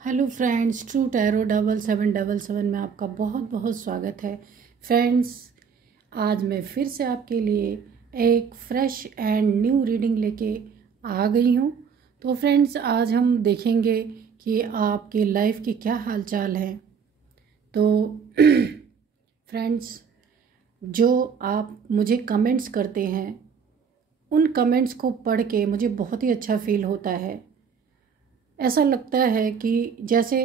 Hello friends, true tarot 7777 में आपका बहुत बहुत स्वागत है। फ्रेंड्स, आज मैं फिर से आपके लिए एक फ्रेश एंड न्यू रीडिंग लेके आ गई हूँ। तो फ्रेंड्स, आज हम देखेंगे कि आपकी लाइफ की क्या हालचाल है। तो फ्रेंड्स, जो आप मुझे कमेंट्स करते हैं, उन कमेंट्स को पढ़ के मुझे बहुत ही अच्छा फील होता है। ऐसा लगता है कि जैसे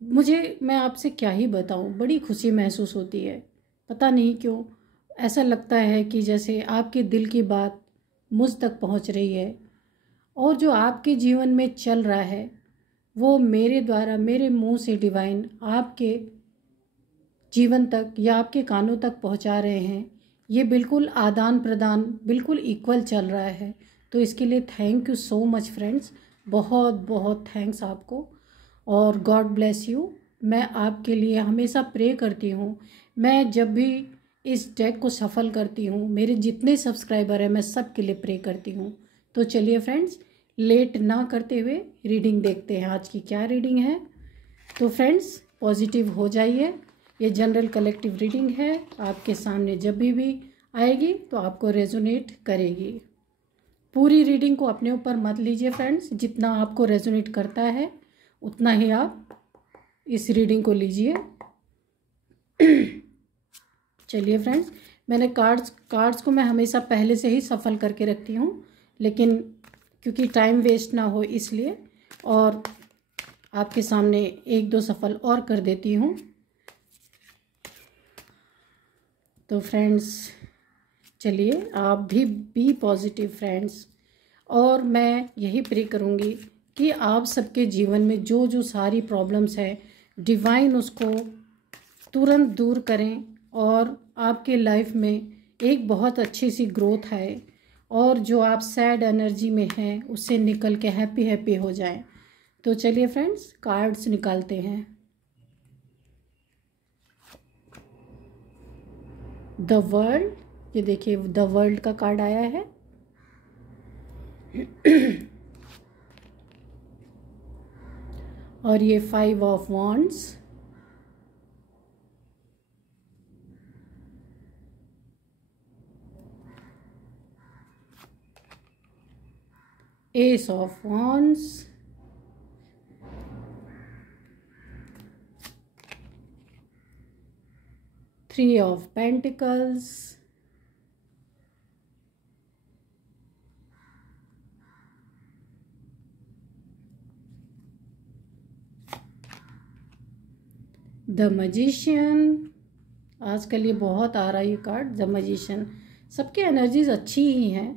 मैं आपसे क्या ही बताऊं, बड़ी खुशी महसूस होती है। पता नहीं क्यों ऐसा लगता है कि जैसे आपके दिल की बात मुझ तक पहुंच रही है, और जो आपके जीवन में चल रहा है वो मेरे द्वारा, मेरे मुंह से डिवाइन आपके जीवन तक या आपके कानों तक पहुंचा रहे हैं। ये बिल्कुल आदान प्रदान बिल्कुल इक्वल चल रहा है। तो इसके लिए thank you so much friends, बहुत बहुत थैंक्स आपको, और गॉड ब्लेस यू। मैं आपके लिए हमेशा प्रे करती हूँ। मैं जब भी इस डेक को सफल करती हूँ, मेरे जितने सब्सक्राइबर हैं मैं सब के लिए प्रे करती हूँ। तो चलिए फ्रेंड्स, लेट ना करते हुए रीडिंग देखते हैं आज की क्या रीडिंग है। तो फ्रेंड्स, पॉजिटिव हो जाइए। ये जनरल कलेक्टिव रीडिंग है, आपके सामने जब भी आएगी तो आपको रेजोनेट करेगी। पूरी रीडिंग को अपने ऊपर मत लीजिए फ्रेंड्स, जितना आपको रेजोनेट करता है उतना ही आप इस रीडिंग को लीजिए। चलिए फ्रेंड्स, मैंने कार्ड्स को मैं हमेशा पहले से ही सफल करके रखती हूँ, लेकिन क्योंकि टाइम वेस्ट ना हो इसलिए, और आपके सामने एक दो सफल और कर देती हूँ। तो फ्रेंड्स चलिए, आप भी बी पॉजिटिव फ्रेंड्स, और मैं यही प्रे करूँगी कि आप सबके जीवन में जो जो सारी प्रॉब्लम्स है डिवाइन उसको तुरंत दूर करें, और आपके लाइफ में एक बहुत अच्छी सी ग्रोथ आए, और जो आप सैड एनर्जी में हैं उससे निकल के हैप्पी हैप्पी हो जाएं। तो चलिए फ्रेंड्स, कार्ड्स निकालते हैं। द वर्ल्ड, ये देखिए द वर्ल्ड का कार्ड आया है। और ये 5 of wands, S of wands, three of pentacles, the magician. आजकल ये बहुत आ रहा है ये कार्ड, द मैजिशियन। सबके एनर्जीज अच्छी ही हैं,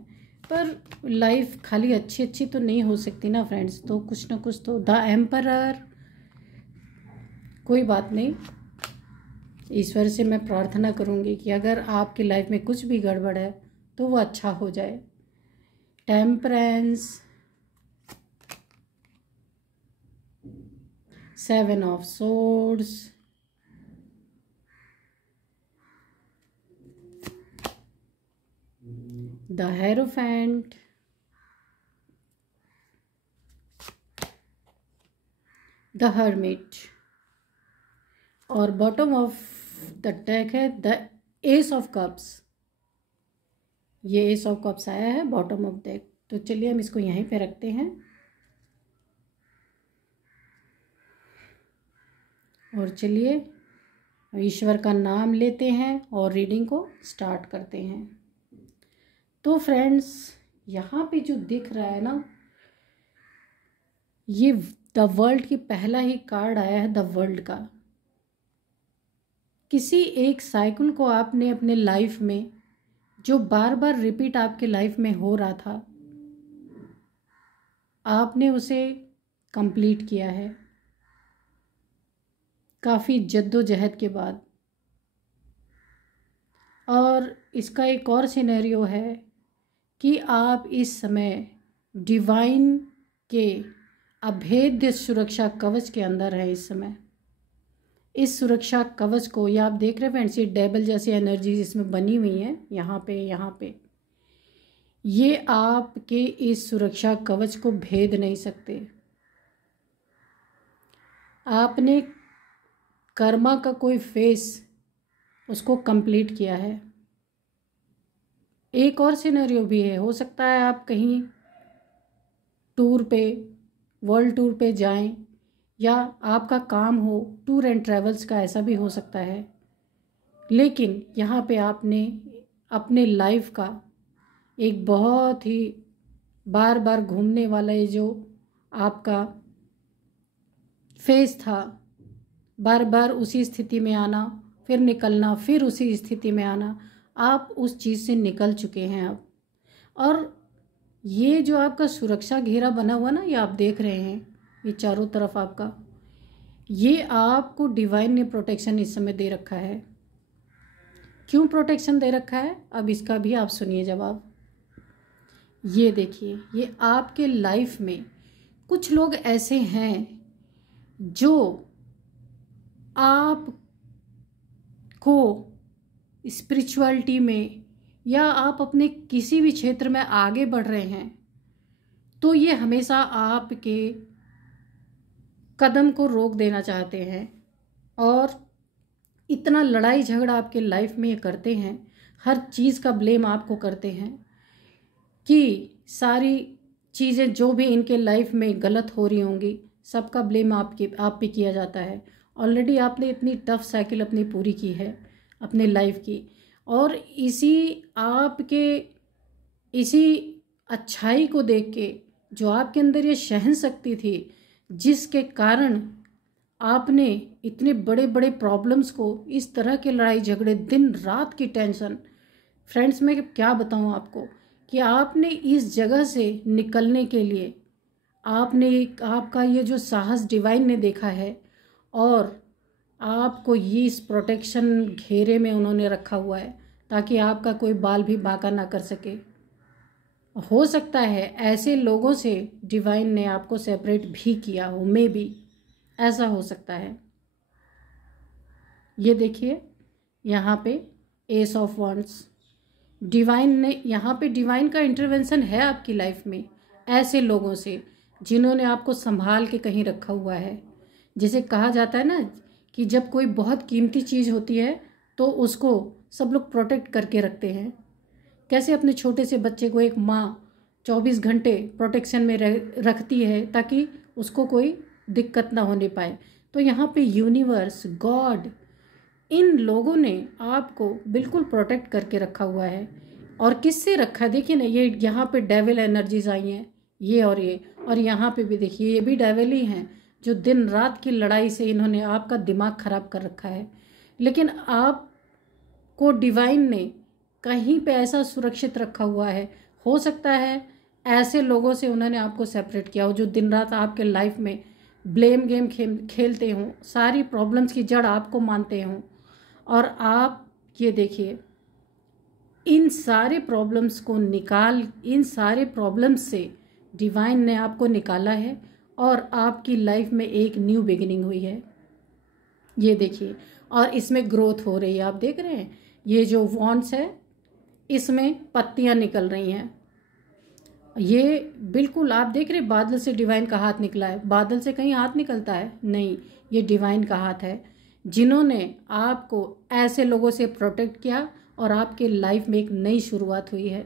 पर लाइफ खाली अच्छी अच्छी तो नहीं हो सकती ना फ्रेंड्स, तो कुछ ना कुछ तो। The emperor. कोई बात नहीं, ईश्वर से मैं प्रार्थना करूँगी कि अगर आपकी लाइफ में कुछ भी गड़बड़ है तो वो अच्छा हो जाए। Temperance, 7 of swords, the hierophant, the hermit, और बॉटम ऑफ द डेक है द एस ऑफ कप्स। ये एस ऑफ कप्स आया है बॉटम ऑफ डेक। तो चलिए हम इसको यहीं पे रखते हैं, और चलिए ईश्वर का नाम लेते हैं और रीडिंग को स्टार्ट करते हैं। तो फ्रेंड्स, यहाँ पे जो दिख रहा है ना, ये द वर्ल्ड की पहला ही कार्ड आया है, द वर्ल्ड का। किसी एक साइकिल को आपने अपने लाइफ में, जो बार बार रिपीट आपके लाइफ में हो रहा था, आपने उसे कंप्लीट किया है काफ़ी जद्दोजहद के बाद। और इसका एक और सिनेरियो है कि आप इस समय डिवाइन के अभेद्य सुरक्षा कवच के अंदर है। इस समय इस सुरक्षा कवच को, ये आप देख रहे हैं फ्रेंड्स, ये डेबल जैसी एनर्जीज इसमें बनी हुई हैं यहाँ पे। ये आपके इस सुरक्षा कवच को भेद नहीं सकते। आपने कर्मा का कोई फेस उसको कंप्लीट किया है। एक और सिनेरियो भी है, हो सकता है आप कहीं टूर पे, वर्ल्ड टूर पे जाएं, या आपका काम हो टूर एंड ट्रैवल्स का, ऐसा भी हो सकता है। लेकिन यहाँ पे आपने अपने लाइफ का एक बहुत ही बार बार घूमने वाला ये जो आपका फेस था, बार बार उसी स्थिति में आना, फिर निकलना, फिर उसी स्थिति में आना, आप उस चीज़ से निकल चुके हैं अब। और ये जो आपका सुरक्षा घेरा बना हुआ ना, ये आप देख रहे हैं, ये चारों तरफ आपका, ये आपको डिवाइन ने प्रोटेक्शन इस समय दे रखा है। क्यों प्रोटेक्शन दे रखा है, अब इसका भी आप सुनिए जवाब। ये देखिए, ये आपके लाइफ में कुछ लोग ऐसे हैं जो आपको स्पिरिचुअलिटी में, या आप अपने किसी भी क्षेत्र में आगे बढ़ रहे हैं, तो ये हमेशा आपके कदम को रोक देना चाहते हैं और इतना लड़ाई झगड़ा आपके लाइफ में ये करते हैं, हर चीज़ का ब्लेम आपको करते हैं कि सारी चीज़ें जो भी इनके लाइफ में गलत हो रही होंगी, सबका ब्लेम आप पे किया जाता है। ऑलरेडी आपने इतनी टफ साइकिल अपनी पूरी की है अपने लाइफ की, और इसी अच्छाई को देख के, जो आपके अंदर ये सहन शक्ति थी, जिसके कारण आपने इतने बड़े बड़े प्रॉब्लम्स को, इस तरह के लड़ाई झगड़े, दिन रात की टेंशन, फ्रेंड्स मैं क्या बताऊं आपको, कि आपने इस जगह से निकलने के लिए आपका ये जो साहस डिवाइन ने देखा है, और आपको ये इस प्रोटेक्शन घेरे में उन्होंने रखा हुआ है ताकि आपका कोई बाल भी बांका ना कर सके। हो सकता है ऐसे लोगों से डिवाइन ने आपको सेपरेट भी किया हो, मे बी ऐसा हो सकता है। ये देखिए यहाँ पे एस ऑफ वॉन्ड्स, डिवाइन ने, यहाँ पे डिवाइन का इंटरवेंशन है आपकी लाइफ में ऐसे लोगों से जिन्होंने आपको संभाल के कहीं रखा हुआ है। जिसे कहा जाता है ना कि जब कोई बहुत कीमती चीज़ होती है तो उसको सब लोग प्रोटेक्ट करके रखते हैं। कैसे अपने छोटे से बच्चे को एक माँ 24 घंटे प्रोटेक्शन में रखती है ताकि उसको कोई दिक्कत ना होने पाए। तो यहाँ पे यूनिवर्स, गॉड, इन लोगों ने आपको बिल्कुल प्रोटेक्ट करके रखा हुआ है। और किससे रखा है देखिए ना, ये यहाँ पे डेविल एनर्जीज आई हैं, ये और यहाँ पे भी देखिए, ये भी डेविल ही हैं जो दिन रात की लड़ाई से इन्होंने आपका दिमाग ख़राब कर रखा है। लेकिन आपको डिवाइन ने कहीं पे ऐसा सुरक्षित रखा हुआ है। हो सकता है ऐसे लोगों से उन्होंने आपको सेपरेट किया हो जो दिन रात आपके लाइफ में ब्लेम गेम खेलते हों, सारी प्रॉब्लम्स की जड़ आपको मानते हों। और आप ये देखिए, इन सारे प्रॉब्लम्स से डिवाइन ने आपको निकाला है और आपकी लाइफ में एक न्यू बिगिनिंग हुई है। ये देखिए, और इसमें ग्रोथ हो रही है। आप देख रहे हैं ये जो वॉन्ड्स है, इसमें पत्तियां निकल रही हैं। ये बिल्कुल आप देख रहे, बादल से डिवाइन का हाथ निकला है। बादल से कहीं हाथ निकलता है? नहीं, ये डिवाइन का हाथ है जिन्होंने आपको ऐसे लोगों से प्रोटेक्ट किया और आपके लाइफ में एक नई शुरुआत हुई है।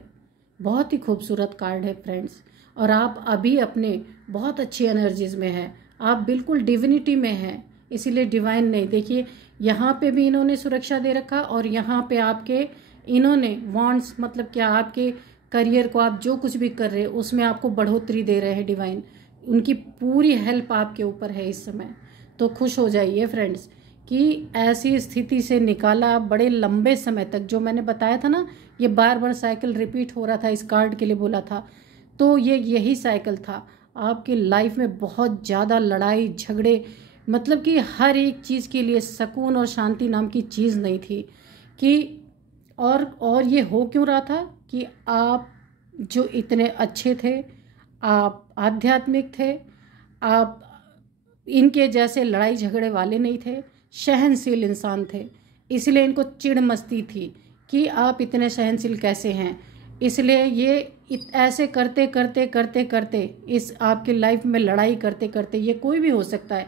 बहुत ही खूबसूरत कार्ड है फ्रेंड्स। और आप अभी अपने बहुत अच्छी एनर्जीज़ में हैं, आप बिल्कुल डिविनिटी में हैं। इसीलिए डिवाइन ने देखिए यहाँ पे भी इन्होंने सुरक्षा दे रखा, और यहाँ पे आपके इन्होंने वॉन्ड्स, मतलब क्या, आपके करियर को आप जो कुछ भी कर रहे हैं उसमें आपको बढ़ोतरी दे रहे हैं डिवाइन। उनकी पूरी हेल्प आपके ऊपर है इस समय। तो खुश हो जाइए फ्रेंड्स कि ऐसी स्थिति से निकाला बड़े लंबे समय तक। जो मैंने बताया था ना, ये बार बार साइकिल रिपीट हो रहा था, इस कार्ड के लिए बोला था, तो ये यही साइकिल था। आपकी लाइफ में बहुत ज़्यादा लड़ाई झगड़े, मतलब कि हर एक चीज़ के लिए सुकून और शांति नाम की चीज़ नहीं थी कि और ये हो क्यों रहा था कि आप जो इतने अच्छे थे, आप आध्यात्मिक थे, आप इनके जैसे लड़ाई झगड़े वाले नहीं थे, सहनशील इंसान थे। इसलिए इनको चिढ़ मचती थी कि आप इतने सहनशील कैसे हैं। इसलिए ये ऐसे करते करते करते करते इस आपकी लाइफ में लड़ाई करते करते, ये कोई भी हो सकता है,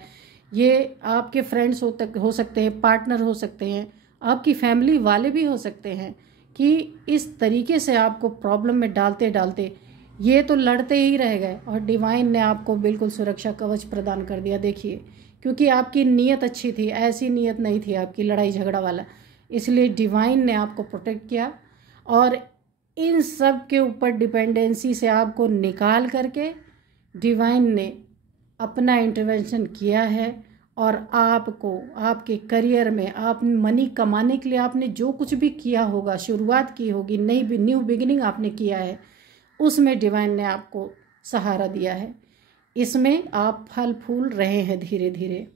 ये आपके फ्रेंड्स हो सकते हैं, पार्टनर हो सकते हैं, आपकी फैमिली वाले भी हो सकते हैं कि इस तरीके से आपको प्रॉब्लम में डालते डालते ये तो लड़ते ही रह गए और डिवाइन ने आपको बिल्कुल सुरक्षा कवच प्रदान कर दिया। देखिए, क्योंकि आपकी नीयत अच्छी थी, ऐसी नीयत नहीं थी आपकी लड़ाई झगड़ा वाला, इसलिए डिवाइन ने आपको प्रोटेक्ट किया और इन सब के ऊपर डिपेंडेंसी से आपको निकाल करके डिवाइन ने अपना इंटरवेंशन किया है। और आपको आपके करियर में आप मनी कमाने के लिए आपने जो कुछ भी किया होगा, शुरुआत की होगी, न्यू बिगिनिंग आपने किया है, उसमें डिवाइन ने आपको सहारा दिया है। इसमें आप फल फूल रहे हैं धीरे धीरे।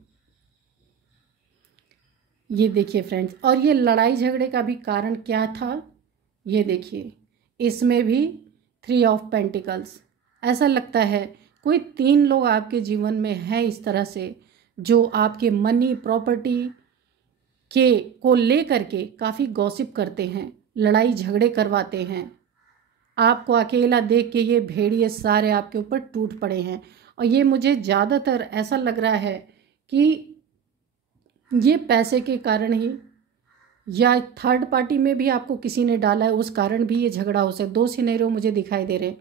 ये देखिए फ्रेंड्स, और ये लड़ाई झगड़े का भी कारण क्या था, ये देखिए, इसमें भी 3 ऑफ पेंटिकल्स। ऐसा लगता है कोई 3 लोग आपके जीवन में हैं इस तरह से, जो आपके मनी प्रॉपर्टी के को लेकर के काफ़ी गॉसिप करते हैं, लड़ाई झगड़े करवाते हैं। आपको अकेला देख के ये भेड़िए सारे आपके ऊपर टूट पड़े हैं। और ये मुझे ज़्यादातर ऐसा लग रहा है कि ये पैसे के कारण ही, या थर्ड पार्टी में भी आपको किसी ने डाला है, उस कारण भी ये झगड़ा हो सकता है। 2 सिनेरियो मुझे दिखाई दे रहे हैं।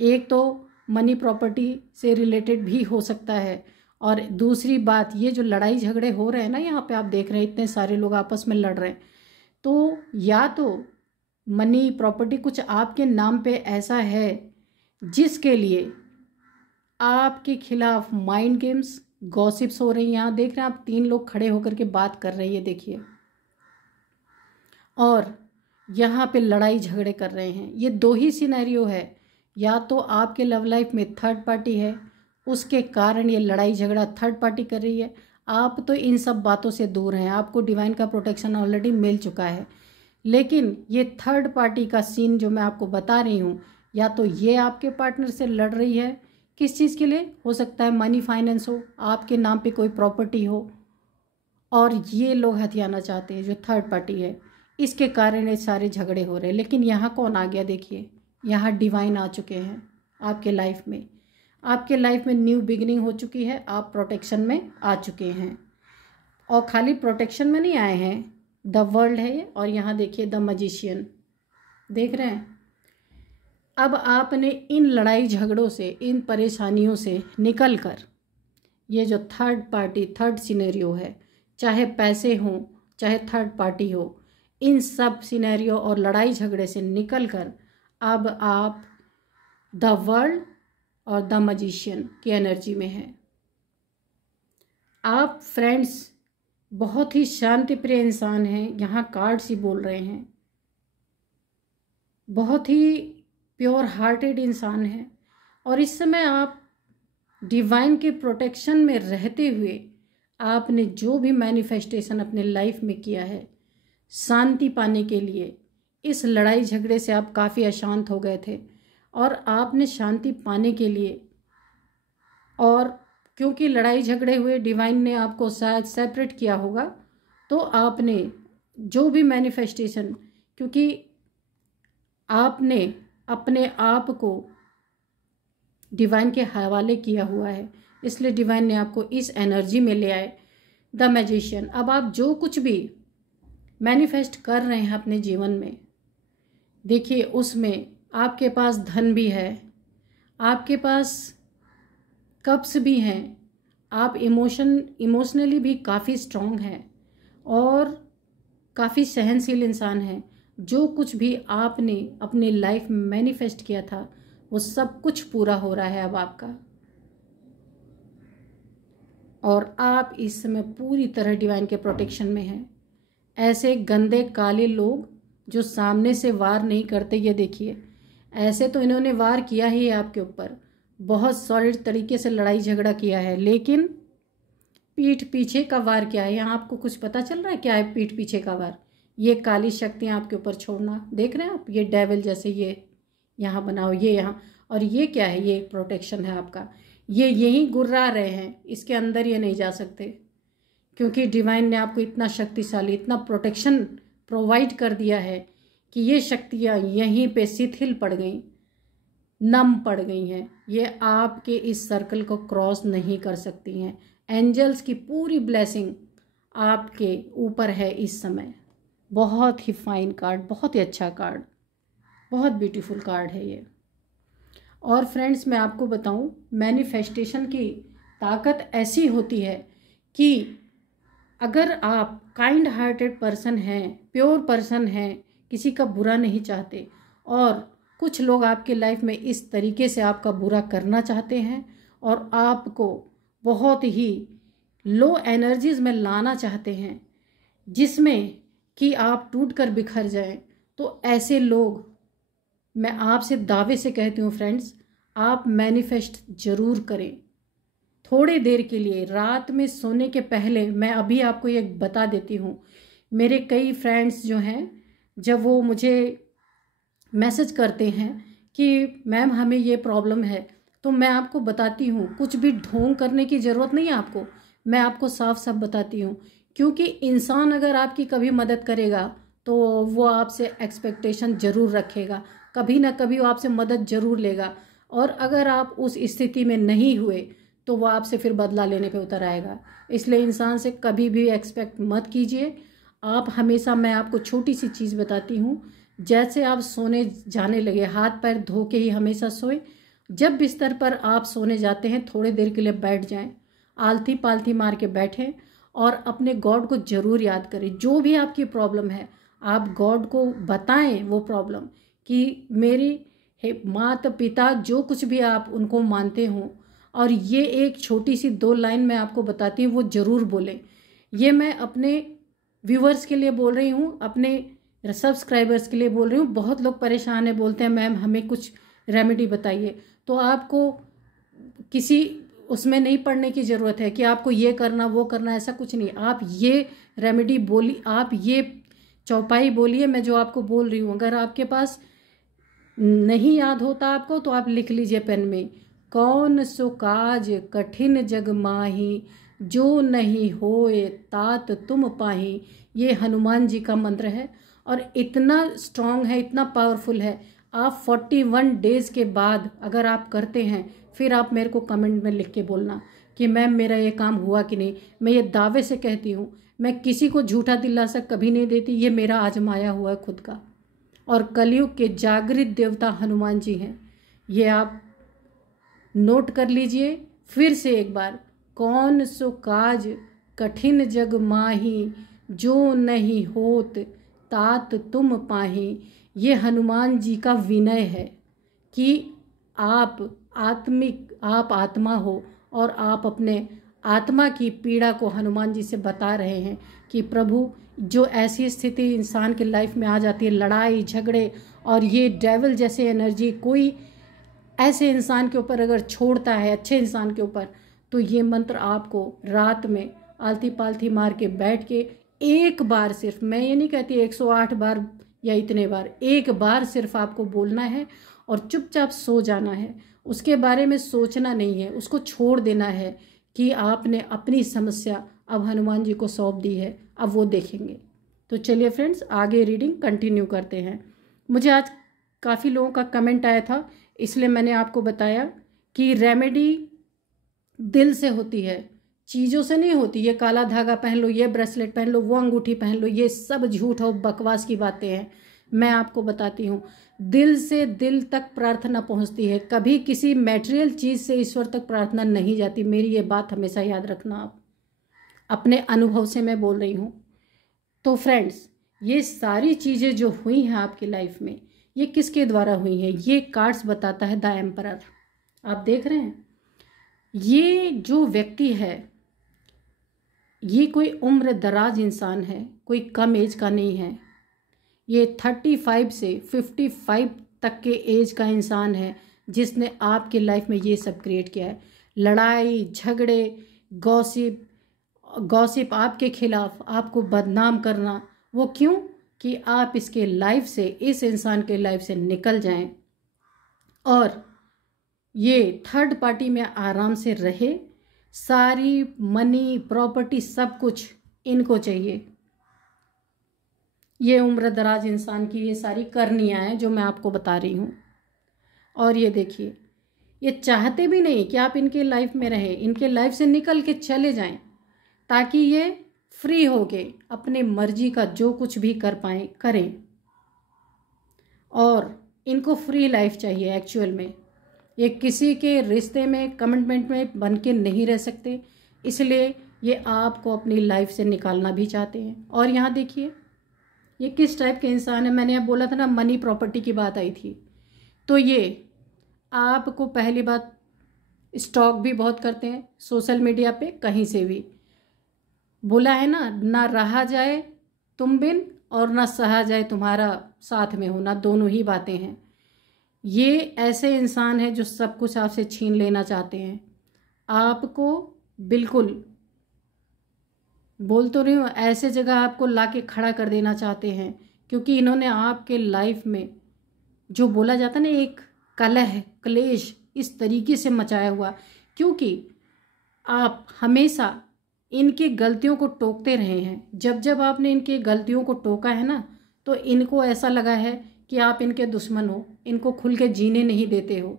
एक तो मनी प्रॉपर्टी से रिलेटेड भी हो सकता है, और दूसरी बात ये जो लड़ाई झगड़े हो रहे हैं ना, यहाँ पे आप देख रहे हैं इतने सारे लोग आपस में लड़ रहे हैं, तो या तो मनी प्रॉपर्टी कुछ आपके नाम पे ऐसा है जिसके लिए आपके खिलाफ माइंड गेम्स गॉसिप्स हो रही हैं। यहाँ देख रहे हैं आप 3 लोग खड़े होकर के बात कर रहे हैं, देखिए, और यहाँ पे लड़ाई झगड़े कर रहे हैं। ये 2 ही सिनेरियो है, या तो आपके लव लाइफ में थर्ड पार्टी है, उसके कारण ये लड़ाई झगड़ा थर्ड पार्टी कर रही है। आप तो इन सब बातों से दूर हैं, आपको डिवाइन का प्रोटेक्शन ऑलरेडी मिल चुका है। लेकिन ये थर्ड पार्टी का सीन जो मैं आपको बता रही हूँ, या तो ये आपके पार्टनर से लड़ रही है, किस चीज़ के लिए हो सकता है, मनी फाइनेंस हो, आपके नाम पे कोई प्रॉपर्टी हो, और ये लोग हथियाना चाहते हैं जो थर्ड पार्टी है, इसके कारण ये सारे झगड़े हो रहे हैं। लेकिन यहाँ कौन आ गया, देखिए, यहाँ डिवाइन आ चुके हैं आपके लाइफ में। आपके लाइफ में न्यू बिगिनिंग हो चुकी है, आप प्रोटेक्शन में आ चुके हैं। और खाली प्रोटेक्शन में नहीं आए हैं, द वर्ल्ड है ये, और यहाँ देखिए द मैजिशियन, देख रहे हैं। अब आपने इन लड़ाई झगड़ों से, इन परेशानियों से निकल कर, ये जो थर्ड पार्टी थर्ड सिनेरियो है, चाहे पैसे हों चाहे थर्ड पार्टी हो, इन सब सिनेरियो और लड़ाई झगड़े से निकल कर अब आप द वर्ल्ड और द मैजिशियन की एनर्जी में हैं। आप फ्रेंड्स बहुत ही शांति प्रिय इंसान हैं, यहाँ कार्ड्स ही बोल रहे हैं। बहुत ही प्योर हार्टेड इंसान हैं, और इस समय आप डिवाइन के प्रोटेक्शन में रहते हुए आपने जो भी मैनिफेस्टेशन अपने लाइफ में किया है शांति पाने के लिए, इस लड़ाई झगड़े से आप काफ़ी अशांत हो गए थे, और आपने शांति पाने के लिए, और क्योंकि लड़ाई झगड़े हुए, डिवाइन ने आपको शायद सेपरेट किया होगा, तो आपने जो भी मैनिफेस्टेशन, क्योंकि आपने अपने आप को डिवाइन के हवाले किया हुआ है, इसलिए डिवाइन ने आपको इस एनर्जी में ले आए, द मैजिशियन। अब आप जो कुछ भी मैनिफेस्ट कर रहे हैं अपने जीवन में, देखिए उसमें आपके पास धन भी है, आपके पास कप्स भी हैं, आप इमोशनली भी काफ़ी स्ट्रॉन्ग हैं, और काफ़ी सहनशील इंसान हैं। जो कुछ भी आपने अपनी लाइफ में मैनिफेस्ट किया था, वो सब कुछ पूरा हो रहा है अब आपका, और आप इस समय पूरी तरह डिवाइन के प्रोटेक्शन में हैं। ऐसे गंदे काले लोग जो सामने से वार नहीं करते, ये देखिए, ऐसे तो इन्होंने वार किया ही है आपके ऊपर, बहुत सॉलिड तरीके से लड़ाई झगड़ा किया है, लेकिन पीठ पीछे का वार क्या है, यहाँ आपको कुछ पता चल रहा है क्या है पीठ पीछे का वार? ये काली शक्तियाँ आपके ऊपर छोड़ना, देख रहे हैं आप, ये डेविल जैसे ये यहाँ बनाओ, ये यहाँ, और ये क्या है, ये प्रोटेक्शन है आपका। ये यहीं गुर्रा रहे हैं, इसके अंदर ये नहीं जा सकते, क्योंकि डिवाइन ने आपको इतना शक्तिशाली, इतना प्रोटेक्शन प्रोवाइड कर दिया है कि ये शक्तियाँ यहीं पे शिथिल पड़ गई, नम पड़ गई हैं, ये आपके इस सर्कल को क्रॉस नहीं कर सकती हैं। एंजल्स की पूरी ब्लेसिंग आपके ऊपर है इस समय। बहुत ही फाइन कार्ड, बहुत ही अच्छा कार्ड, बहुत ब्यूटीफुल कार्ड है ये। और फ्रेंड्स, मैं आपको बताऊं, मैनिफेस्टेशन की ताकत ऐसी होती है कि अगर आप काइंड हार्टेड पर्सन हैं, प्योर पर्सन हैं, किसी का बुरा नहीं चाहते, और कुछ लोग आपके लाइफ में इस तरीके से आपका बुरा करना चाहते हैं और आपको बहुत ही लो एनर्जीज में लाना चाहते हैं, जिसमें कि आप टूट कर बिखर जाएं, तो ऐसे लोग, मैं आपसे दावे से कहती हूँ फ्रेंड्स, आप मैनिफेस्ट ज़रूर करें। थोड़ी देर के लिए रात में सोने के पहले, मैं अभी आपको ये बता देती हूँ, मेरे कई फ्रेंड्स जो हैं, जब वो मुझे मैसेज करते हैं कि मैम हमें ये प्रॉब्लम है, तो मैं आपको बताती हूँ, कुछ भी ढोंग करने की ज़रूरत नहीं है आपको, मैं आपको साफ साफ बताती हूँ। क्योंकि इंसान अगर आपकी कभी मदद करेगा तो वो आपसे एक्सपेक्टेशन ज़रूर रखेगा, कभी ना कभी वो आपसे मदद ज़रूर लेगा, और अगर आप उस स्थिति में नहीं हुए तो वो आपसे फिर बदला लेने पे उतर आएगा। इसलिए इंसान से कभी भी एक्सपेक्ट मत कीजिए। आप हमेशा, मैं आपको छोटी सी चीज़ बताती हूँ, जैसे आप सोने जाने लगे, हाथ पैर धो के ही हमेशा सोए। जब बिस्तर पर आप सोने जाते हैं, थोड़ी देर के लिए बैठ जाएं, आलती पालती मार के बैठें और अपने गॉड को ज़रूर याद करें। जो भी आपकी प्रॉब्लम है, आप गॉड को बताएं वो प्रॉब्लम, कि मेरी माता पिता जो कुछ भी आप उनको मानते हो, और ये एक छोटी सी 2 लाइन मैं आपको बताती हूँ, वो ज़रूर बोलें। ये मैं अपने व्यूवर्स के लिए बोल रही हूँ, अपने सब्सक्राइबर्स के लिए बोल रही हूँ। बहुत लोग परेशान हैं, बोलते हैं मैम हमें कुछ रेमेडी बताइए। तो आपको किसी उसमें नहीं पढ़ने की ज़रूरत है कि आपको ये करना वो करना, ऐसा कुछ नहीं। आप ये रेमेडी बोली, आप ये चौपाई बोलिए मैं जो आपको बोल रही हूँ। अगर आपके पास नहीं याद होता आपको तो आप लिख लीजिए पेन में, कौन सो काज कठिन जग माही, जो नहीं होए तात तुम पाही। ये हनुमान जी का मंत्र है और इतना स्ट्रांग है, इतना पावरफुल है। आप 41 डेज के बाद अगर आप करते हैं, फिर आप मेरे को कमेंट में लिख के बोलना कि मैम मेरा ये काम हुआ कि नहीं। मैं ये दावे से कहती हूँ, मैं किसी को झूठा दिलासा कभी नहीं देती, ये मेरा आजमाया हुआ है खुद का। और कलयुग के जागृत देवता हनुमान जी हैं, ये आप नोट कर लीजिए फिर से एक बार, कौन सो काज कठिन जग माही, जो नहीं होत तात तुम पाही। ये हनुमान जी का विनय है कि आप आप आत्मा हो और आप अपने आत्मा की पीड़ा को हनुमान जी से बता रहे हैं कि प्रभु, जो ऐसी स्थिति इंसान के लाइफ में आ जाती है, लड़ाई झगड़े और ये डेविल जैसे एनर्जी कोई ऐसे इंसान के ऊपर अगर छोड़ता है, अच्छे इंसान के ऊपर, तो ये मंत्र आपको रात में आलती पालती मार के बैठ के एक बार, सिर्फ, मैं ये नहीं कहती 108 बार या इतने बार, एक बार सिर्फ आपको बोलना है और चुपचाप सो जाना है। उसके बारे में सोचना नहीं है, उसको छोड़ देना है कि आपने अपनी समस्या अब हनुमान जी को सौंप दी है, अब वो देखेंगे। तो चलिए फ्रेंड्स, आगे रीडिंग कंटिन्यू करते हैं। मुझे आज काफ़ी लोगों का कमेंट आया था, इसलिए मैंने आपको बताया कि रेमेडी दिल से होती है, चीज़ों से नहीं होती। ये काला धागा पहन लो, ये ब्रेसलेट पहन लो, वो अंगूठी पहन लो, ये सब झूठ और बकवास की बातें हैं। मैं आपको बताती हूँ, दिल से दिल तक प्रार्थना पहुँचती है, कभी किसी मैटेरियल चीज़ से ईश्वर तक प्रार्थना नहीं जाती। मेरी ये बात हमेशा याद रखना, आप अपने अनुभव से मैं बोल रही हूँ। तो फ्रेंड्स, ये सारी चीज़ें जो हुई हैं आपकी लाइफ में, ये किसके द्वारा हुई हैं? ये कार्ड्स बताता है द एम्परर। आप देख रहे हैं, ये जो व्यक्ति है, ये कोई उम्र दराज इंसान है, कोई कम एज का नहीं है। ये 35 से 55 तक के एज का इंसान है, जिसने आपके लाइफ में ये सब क्रिएट किया है। लड़ाई झगड़े, गॉसिप आपके खिलाफ, आपको बदनाम करना, वो क्यों? कि आप इसके लाइफ से, इस इंसान के लाइफ से निकल जाएं और ये थर्ड पार्टी में आराम से रहे। सारी मनी प्रॉपर्टी सब कुछ इनको चाहिए। ये उम्र दराज इंसान की ये सारी करनियाँ हैं जो मैं आपको बता रही हूँ। और ये देखिए, ये चाहते भी नहीं कि आप इनके लाइफ में रहें, इनके लाइफ से निकल के चले जाएं, ताकि ये फ्री हो के अपने मर्जी का जो कुछ भी कर पाएँ करें। और इनको फ्री लाइफ चाहिए एक्चुअल में। ये किसी के रिश्ते में कमिटमेंट में बन के नहीं रह सकते, इसलिए ये आपको अपनी लाइफ से निकालना भी चाहते हैं। और यहाँ देखिए ये किस टाइप के इंसान है। मैंने अब बोला था ना, मनी प्रॉपर्टी की बात आई थी, तो ये आपको पहली बात स्टॉक भी बहुत करते हैं सोशल मीडिया पे, कहीं से भी। बोला है ना रहा जाए तुम बिन और ना सहा जाए तुम्हारा साथ में होना, दोनों ही बातें हैं। ये ऐसे इंसान हैं जो सब कुछ आपसे छीन लेना चाहते हैं। आपको बिल्कुल बोल तो रही हूँ, ऐसे जगह आपको लाके खड़ा कर देना चाहते हैं, क्योंकि इन्होंने आपके लाइफ में जो बोला जाता है ना, एक कलह क्लेश इस तरीके से मचाया हुआ, क्योंकि आप हमेशा इनकी गलतियों को टोकते रहे हैं। जब जब आपने इनकी गलतियों को टोका है ना, तो इनको ऐसा लगा है कि आप इनके दुश्मन हो, इनको खुल के जीने नहीं देते हो।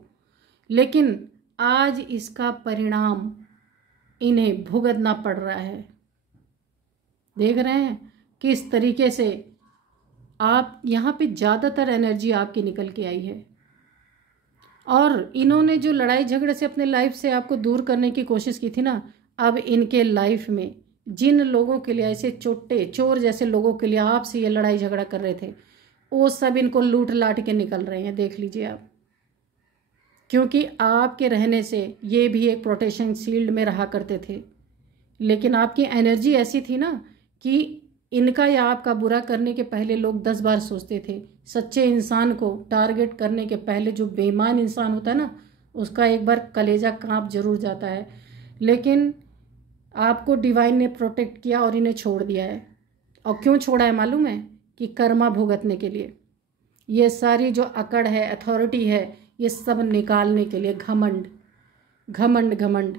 लेकिन आज इसका परिणाम इन्हें भुगतना पड़ रहा है। देख रहे हैं किस तरीके से आप यहाँ पे ज़्यादातर एनर्जी आपकी निकल के आई है। और इन्होंने जो लड़ाई झगड़े से अपने लाइफ से आपको दूर करने की कोशिश की थी ना, अब इनके लाइफ में जिन लोगों के लिए, ऐसे चोटे चोर जैसे लोगों के लिए आपसे ये लड़ाई झगड़ा कर रहे थे, वो सब इनको लूट लाट के निकल रहे हैं। देख लीजिए आप, क्योंकि आपके रहने से ये भी एक प्रोटेक्शन शील्ड में रहा करते थे। लेकिन आपकी एनर्जी ऐसी थी ना कि इनका या आपका बुरा करने के पहले लोग 10 बार सोचते थे। सच्चे इंसान को टारगेट करने के पहले जो बेईमान इंसान होता है ना, उसका एक बार कलेजा कांप जरूर जाता है। लेकिन आपको डिवाइन ने प्रोटेक्ट किया और इन्हें छोड़ दिया है। और क्यों छोड़ा है मालूम है? कि कर्मा भुगतने के लिए। ये सारी जो अकड़ है, अथॉरिटी है, ये सब निकालने के लिए। घमंड घमंड घमंड,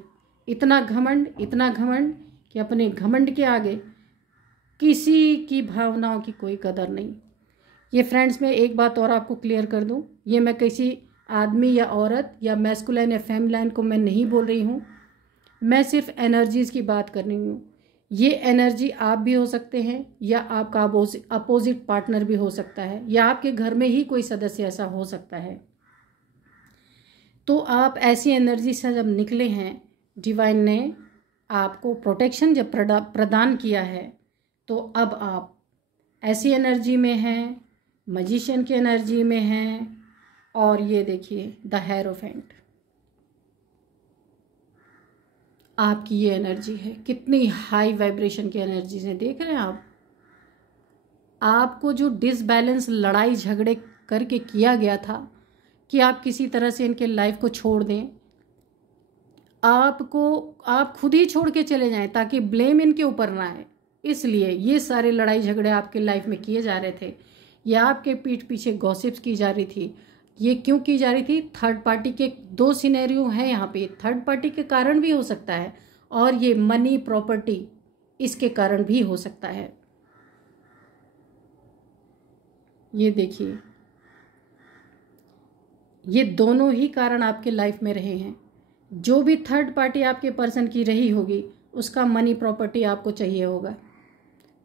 इतना घमंड कि अपने घमंड के आगे किसी की भावनाओं की कोई कदर नहीं। ये फ्रेंड्स, मैं एक बात और आपको क्लियर कर दूं, ये मैं किसी आदमी या औरत या मैस्कुलाइन या फेमिनाइन को मैं नहीं बोल रही हूँ। मैं सिर्फ एनर्जीज़ की बात कर रही हूँ। ये एनर्जी आप भी हो सकते हैं, या आपका अपोजिट पार्टनर भी हो सकता है, या आपके घर में ही कोई सदस्य ऐसा हो सकता है। तो आप ऐसी एनर्जी से जब निकले हैं, डिवाइन ने आपको प्रोटेक्शन जब प्रदान किया है, तो अब आप ऐसी एनर्जी में हैं, मैजिशियन की एनर्जी में हैं। और ये देखिए द हेरोफेंट, आपकी ये एनर्जी है, कितनी हाई वाइब्रेशन की एनर्जी है। देख रहे हैं आप, आपको जो डिसबैलेंस लड़ाई झगड़े करके किया गया था कि आप किसी तरह से इनके लाइफ को छोड़ दें, आप खुद ही छोड़ के चले जाएं ताकि ब्लेम इनके ऊपर ना आए। इसलिए ये सारे लड़ाई झगड़े आपके लाइफ में किए जा रहे थे, या आपके पीठ पीछे गॉसिप्स की जा रही थी। ये क्यों की जा रही थी? थर्ड पार्टी के 2 सिनेरियो हैं यहाँ पे। थर्ड पार्टी के कारण भी हो सकता है, और ये मनी प्रॉपर्टी इसके कारण भी हो सकता है। ये देखिए, ये दोनों ही कारण आपके लाइफ में रहे हैं। जो भी थर्ड पार्टी आपके पर्सन की रही होगी, उसका मनी प्रॉपर्टी आपको चाहिए होगा।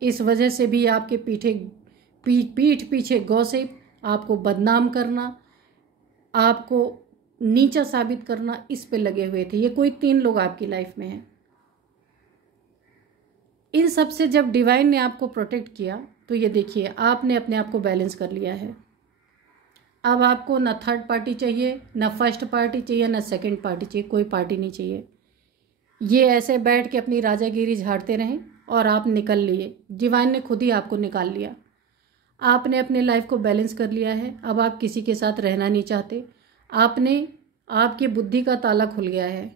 इस वजह से भी आपके पीठ पीछे गॉसिप, आपको बदनाम करना, आपको नीचा साबित करना, इस पे लगे हुए थे। ये कोई 3 लोग आपकी लाइफ में हैं। इन सब से जब डिवाइन ने आपको प्रोटेक्ट किया, तो ये देखिए आपने अपने आप को बैलेंस कर लिया है। अब आपको ना थर्ड पार्टी चाहिए, ना फर्स्ट पार्टी चाहिए, ना सेकंड पार्टी चाहिए, कोई पार्टी नहीं चाहिए। ये ऐसे बैठ के अपनी राजागिरी झाड़ते रहें और आप निकल लिए। डिवाइन ने खुद ही आपको निकाल लिया। आपने अपने लाइफ को बैलेंस कर लिया है। अब आप किसी के साथ रहना नहीं चाहते। आपकी बुद्धि का ताला खुल गया है,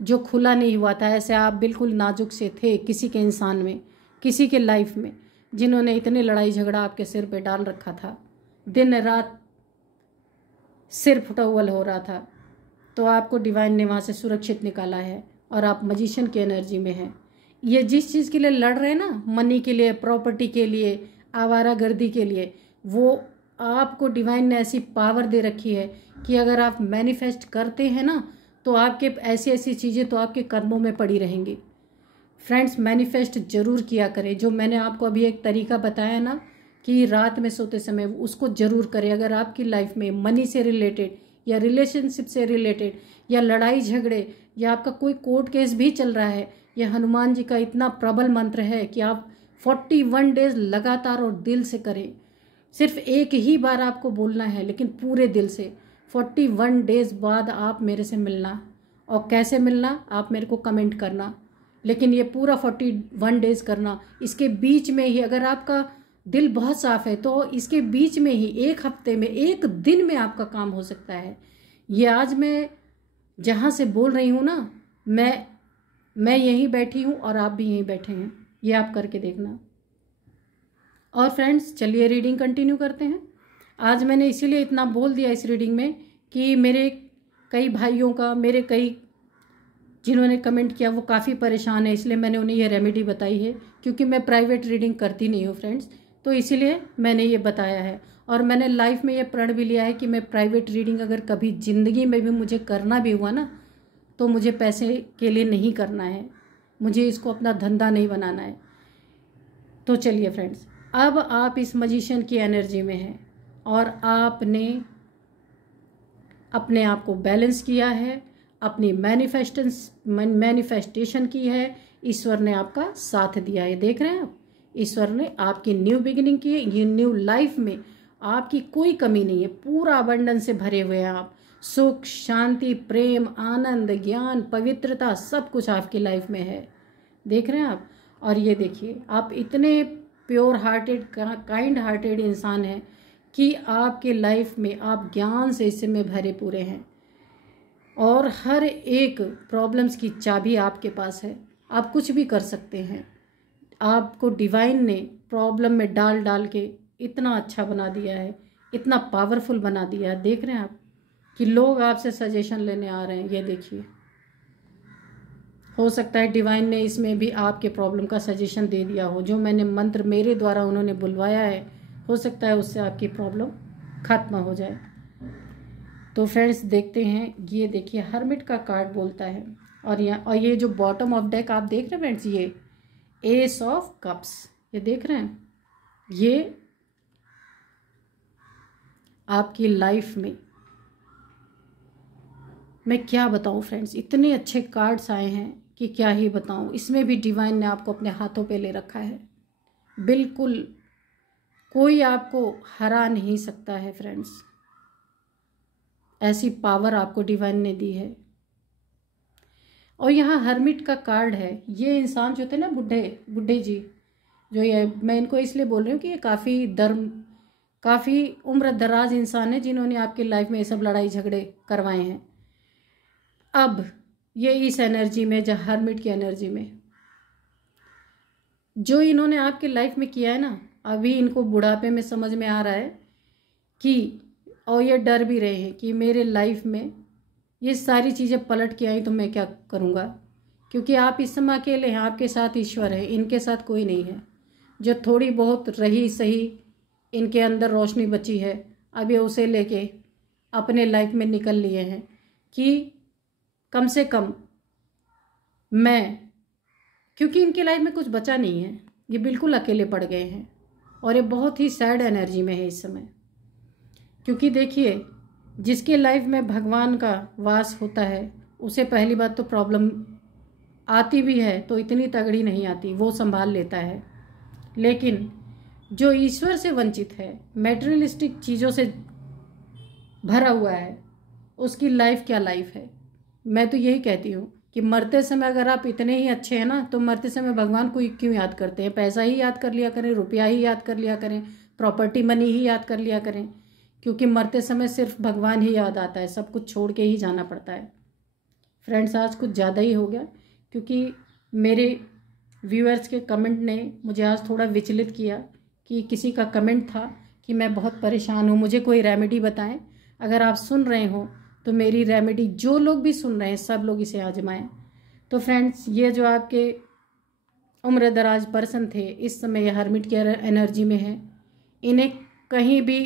जो खुला नहीं हुआ था। ऐसे आप बिल्कुल नाजुक से थे किसी के इंसान में, किसी के लाइफ में, जिन्होंने इतने लड़ाई झगड़ा आपके सिर पे डाल रखा था। दिन रात सिर फुटौल हो रहा था, तो आपको डिवाइन ने वहाँ से सुरक्षित निकाला है और आप मैजिशियन की एनर्जी में हैं। ये जिस चीज़ के लिए लड़ रहे हैं ना, मनी के लिए, प्रॉपर्टी के लिए, आवारागर्दी के लिए, वो आपको डिवाइन ने ऐसी पावर दे रखी है कि अगर आप मैनिफेस्ट करते हैं ना तो आपके ऐसी ऐसी चीज़ें तो आपके कर्मों में पड़ी रहेंगी। फ्रेंड्स, मैनिफेस्ट ज़रूर किया करें। जो मैंने आपको अभी एक तरीका बताया ना कि रात में सोते समय, उसको ज़रूर करें। अगर आपकी लाइफ में मनी से रिलेटेड या रिलेशनशिप से रिलेटेड या लड़ाई झगड़े या आपका कोई कोर्ट केस भी चल रहा है, यह हनुमान जी का इतना प्रबल मंत्र है कि आप 41 डेज लगातार और दिल से करें। सिर्फ एक ही बार आपको बोलना है, लेकिन पूरे दिल से। 41 डेज बाद आप मेरे से मिलना, और कैसे मिलना आप मेरे को कमेंट करना, लेकिन ये पूरा 41 डेज करना। इसके बीच में ही अगर आपका दिल बहुत साफ है तो इसके बीच में ही एक हफ्ते में, एक दिन में आपका काम हो सकता है। ये आज मैं जहाँ से बोल रही हूँ ना, मैं यहीं बैठी हूँ और आप भी यहीं बैठे हैं। ये आप करके देखना। और फ्रेंड्स, चलिए रीडिंग कंटिन्यू करते हैं। आज मैंने इसीलिए इतना बोल दिया इस रीडिंग में कि मेरे कई भाइयों का, मेरे कई जिन्होंने कमेंट किया वो काफ़ी परेशान है, इसलिए मैंने उन्हें ये रेमेडी बताई है। क्योंकि मैं प्राइवेट रीडिंग करती नहीं हूँ फ्रेंड्स, तो इसीलिए मैंने ये बताया है। और मैंने लाइफ में ये प्रण भी लिया है कि मैं प्राइवेट रीडिंग अगर कभी ज़िंदगी में भी मुझे करना भी हुआ ना, तो मुझे पैसे के लिए नहीं करना है, मुझे इसको अपना धंधा नहीं बनाना है। तो चलिए फ्रेंड्स, अब आप इस मैजिशियन की एनर्जी में हैं और आपने अपने आप को बैलेंस किया है, अपनी मैनिफेस्टेशन की है। ईश्वर ने आपका साथ दिया है। देख रहे हैं आप, ईश्वर ने आपकी न्यू बिगिनिंग की है। ये न्यू लाइफ में आपकी कोई कमी नहीं है, पूरा अबंडेंस से भरे हुए हैं आप। सुख, शांति, प्रेम, आनंद, ज्ञान, पवित्रता, सब कुछ आपकी लाइफ में है। देख रहे हैं आप। और ये देखिए, आप इतने प्योर हार्टेड, काइंड हार्टेड इंसान हैं कि आपके लाइफ में आप ज्ञान से इस समय भरे पूरे हैं और हर एक प्रॉब्लम्स की चाबी आपके पास है। आप कुछ भी कर सकते हैं। आपको डिवाइन ने प्रॉब्लम में डाल डाल के इतना अच्छा बना दिया है, इतना पावरफुल बना दिया है। देख रहे हैं आप कि लोग आपसे सजेशन लेने आ रहे हैं। ये देखिए, हो सकता है डिवाइन ने इसमें भी आपके प्रॉब्लम का सजेशन दे दिया हो। जो मैंने मंत्र मेरे द्वारा उन्होंने बुलवाया है, हो सकता है उससे आपकी प्रॉब्लम खत्म हो जाए। तो फ्रेंड्स, देखते हैं। ये देखिए, हर्मिट का कार्ड बोलता है। और ये जो बॉटम ऑफ डेक आप देख रहे हैं फ्रेंड्स, ये एस ऑफ कप्स, ये देख रहे हैं। ये आपकी लाइफ में, मैं क्या बताऊं फ्रेंड्स, इतने अच्छे कार्ड्स आए हैं कि क्या ही बताऊं। इसमें भी डिवाइन ने आपको अपने हाथों पे ले रखा है। बिल्कुल कोई आपको हरा नहीं सकता है फ्रेंड्स। ऐसी पावर आपको डिवाइन ने दी है। और यहाँ हर्मिट का कार्ड है। ये इंसान जो थे ना, बुढ़े जी, जो ये, मैं इनको इसलिए बोल रही हूँ कि ये काफ़ी उम्र दराज इंसान है, जिन्होंने आपकी लाइफ में ये सब लड़ाई झगड़े करवाए हैं। अब ये इस एनर्जी में, जो हर्मिट की एनर्जी में, जो इन्होंने आपकी लाइफ में किया है ना, अभी इनको बुढ़ापे में समझ में आ रहा है कि, और ये डर भी रहे हैं कि मेरे लाइफ में ये सारी चीज़ें पलट के आई तो मैं क्या करूँगा। क्योंकि आप इस समय अकेले हैं, आपके साथ ईश्वर है, इनके साथ कोई नहीं है। जो थोड़ी बहुत रही सही इनके अंदर रोशनी बची है, अब ये उसे लेके अपने लाइफ में निकल लिए हैं कि कम से कम क्योंकि इनकी लाइफ में कुछ बचा नहीं है, ये बिल्कुल अकेले पड़ गए हैं और ये बहुत ही सैड एनर्जी में है इस समय। क्योंकि देखिए, जिसके लाइफ में भगवान का वास होता है, उसे पहली बात तो प्रॉब्लम आती भी है तो इतनी तगड़ी नहीं आती, वो संभाल लेता है। लेकिन जो ईश्वर से वंचित है, मैटेरियलिस्टिक चीज़ों से भरा हुआ है, उसकी लाइफ क्या लाइफ है। मैं तो यही कहती हूँ कि मरते समय अगर आप इतने ही अच्छे हैं ना, तो मरते समय भगवान को क्यों याद करते हैं। पैसा ही याद कर लिया करें, रुपया ही याद कर लिया करें, प्रॉपर्टी मनी ही याद कर लिया करें। क्योंकि मरते समय सिर्फ भगवान ही याद आता है, सब कुछ छोड़ के ही जाना पड़ता है। फ्रेंड्स, आज कुछ ज़्यादा ही हो गया, क्योंकि मेरे व्यूअर्स के कमेंट ने मुझे आज थोड़ा विचलित किया। कि किसी का कमेंट था कि मैं बहुत परेशान हूँ, मुझे कोई रेमेडी बताएं। अगर आप सुन रहे हो तो मेरी रेमेडी, जो लोग भी सुन रहे हैं सब लोग इसे आजमाएं। तो फ्रेंड्स, ये जो आपके उम्र दराज पर्सन थे, इस समय ये हर्मिट की एनर्जी में है। इन्हें कहीं भी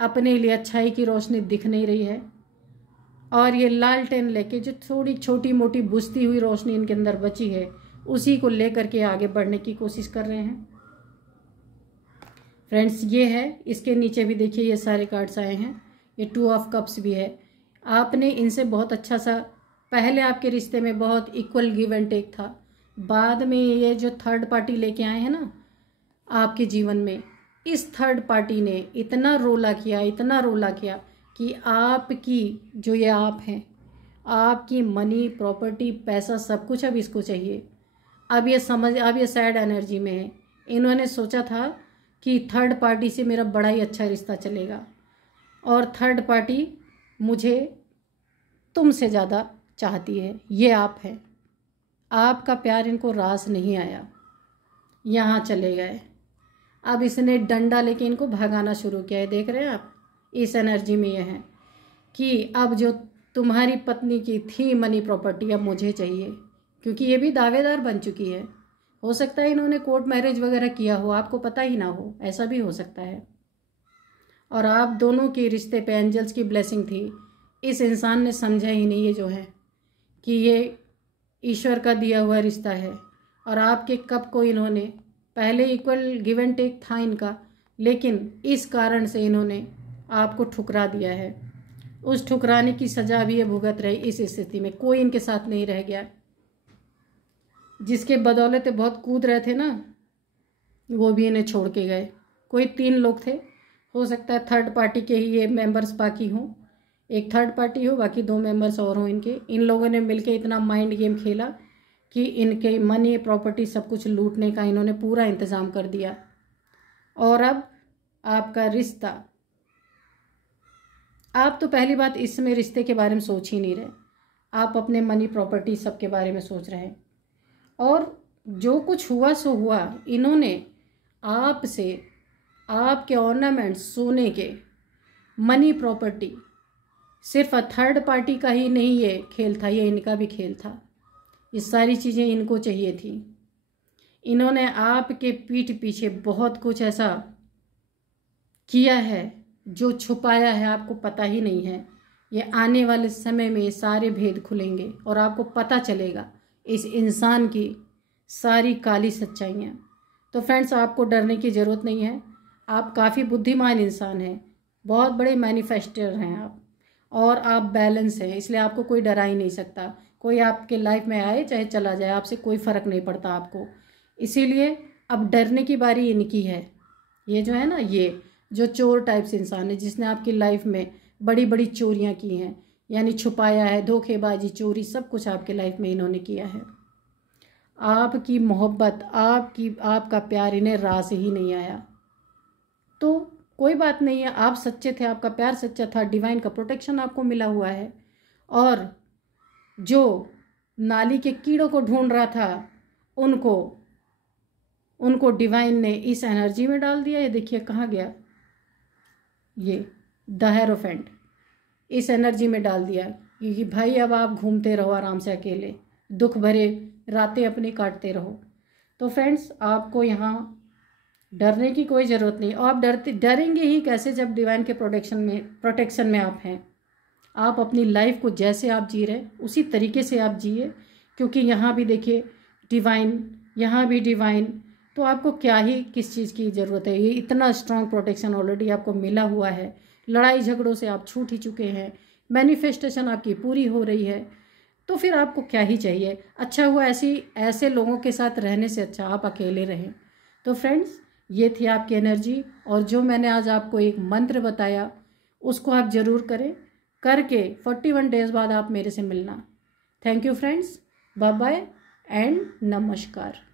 अपने लिए अच्छाई की रोशनी दिख नहीं रही है, और ये लालटेन लेके जो थोड़ी छोटी मोटी बुझती हुई रोशनी इनके अंदर बची है उसी को लेकर के आगे बढ़ने की कोशिश कर रहे हैं। फ्रेंड्स ये है, इसके नीचे भी देखिए ये सारे कार्ड्स आए हैं, ये 2 ऑफ कप्स भी है। आपने इनसे बहुत अच्छा सा, पहले आपके रिश्ते में बहुत इक्वल गिव एंड टेक था, बाद में ये जो थर्ड पार्टी लेके आए हैं ना आपके जीवन में, इस थर्ड पार्टी ने इतना रोला किया कि आपकी जो ये आप हैं, आपकी मनी, प्रॉपर्टी, पैसा, सब कुछ अब इसको चाहिए। अब ये सैड एनर्जी में है। इन्होंने सोचा था कि थर्ड पार्टी से मेरा बड़ा ही अच्छा रिश्ता चलेगा, और थर्ड पार्टी मुझे तुमसे ज़्यादा चाहती है। ये आप है, आपका प्यार इनको रास नहीं आया, यहाँ चले गए। अब इसने डंडा लेके इनको भगाना शुरू किया है। देख रहे हैं आप, इस एनर्जी में ये है कि अब जो तुम्हारी पत्नी की थी मनी, प्रॉपर्टी, अब मुझे चाहिए, क्योंकि ये भी दावेदार बन चुकी है। हो सकता है इन्होंने कोर्ट मैरिज वगैरह किया हो, आपको पता ही ना हो, ऐसा भी हो सकता है। और आप दोनों के रिश्ते पे एंजल्स की ब्लेसिंग थी। इस इंसान ने समझा ही नहीं ये जो है कि ये ईश्वर का दिया हुआ रिश्ता है, और आपके कप को इन्होंने, पहले इक्वल गिव एंड टेक था इनका, लेकिन इस कारण से इन्होंने आपको ठुकरा दिया है। उस ठुकराने की सजा भी ये भुगत रहे। इस स्थिति में कोई इनके साथ नहीं रह गया, जिसके बदौलत बहुत कूद रहे थे ना, वो भी इन्हें छोड़ के गए। कोई 3 लोग थे, हो सकता है थर्ड पार्टी के ही ये मेंबर्स बाकी हों, एक थर्ड पार्टी हो, बाकी 2 मेंबर्स और हों इनके। इन लोगों ने मिलके इतना माइंड गेम खेला कि इनके मनी, प्रॉपर्टी, सब कुछ लूटने का इन्होंने पूरा इंतज़ाम कर दिया। और अब आपका रिश्ता, आप तो पहली बात इसमें रिश्ते के बारे में सोच ही नहीं रहे, आप अपने मनी, प्रॉपर्टी, सब के बारे में सोच रहे हैं। और जो कुछ हुआ सो हुआ, इन्होंने आपसे आपके ऑर्नामेंट्स, सोने के, मनी, प्रॉपर्टी, सिर्फ थर्ड पार्टी का ही नहीं ये खेल था, ये इनका भी खेल था। ये सारी चीज़ें इनको चाहिए थी। इन्होंने आपके पीठ पीछे बहुत कुछ ऐसा किया है जो छुपाया है, आपको पता ही नहीं है। ये आने वाले समय में सारे भेद खुलेंगे और आपको पता चलेगा इस इंसान की सारी काली सच्चाइयाँ। तो फ्रेंड्स, आपको डरने की ज़रूरत नहीं है। आप काफ़ी बुद्धिमान इंसान हैं, बहुत बड़े मैनिफेस्टर हैं आप, और आप बैलेंस हैं, इसलिए आपको कोई डरा ही नहीं सकता। कोई आपके लाइफ में आए चाहे चला जाए, आपसे कोई फ़र्क नहीं पड़ता आपको। इसीलिए अब डरने की बारी इनकी है। ये जो है ना, ये जो चोर टाइप्स इंसान है, जिसने आपकी लाइफ में बड़ी बड़ी चोरियां की हैं, यानी छुपाया है, धोखेबाजी, चोरी, सब कुछ आपके लाइफ में इन्होंने किया है। आपकी मोहब्बत, आपका प्यार इन्हें रास ही नहीं आया। तो कोई बात नहीं है, आप सच्चे थे, आपका प्यार सच्चा था, डिवाइन का प्रोटेक्शन आपको मिला हुआ है। और जो नाली के कीड़ों को ढूंढ रहा था, उनको डिवाइन ने इस एनर्जी में डाल दिया। ये देखिए कहाँ गया, ये द हेरोफेंट, इस एनर्जी में डाल दिया कि भाई अब आप घूमते रहो आराम से अकेले, दुख भरे रातें अपनी काटते रहो। तो फ्रेंड्स, आपको यहाँ डरने की कोई ज़रूरत नहीं। और आप डरेंगे ही कैसे जब डिवाइन के प्रोटेक्शन में आप हैं। आप अपनी लाइफ को जैसे आप जी रहे उसी तरीके से आप जिए, क्योंकि यहाँ भी देखिए डिवाइन, यहाँ भी डिवाइन। तो आपको क्या ही किस चीज़ की ज़रूरत है, ये इतना स्ट्रॉन्ग प्रोटेक्शन ऑलरेडी आपको मिला हुआ है। लड़ाई झगड़ों से आप छूट ही चुके हैं, मैनिफेस्टेशन आपकी पूरी हो रही है, तो फिर आपको क्या ही चाहिए। अच्छा हुआ ऐसे लोगों के साथ रहने से अच्छा आप अकेले रहें। तो फ्रेंड्स, ये थी आपकी एनर्जी, और जो मैंने आज आपको एक मंत्र बताया उसको आप ज़रूर करें, करके 41 डेज़ बाद आप मेरे से मिलना। Thank you friends, bye bye and नमस्कार।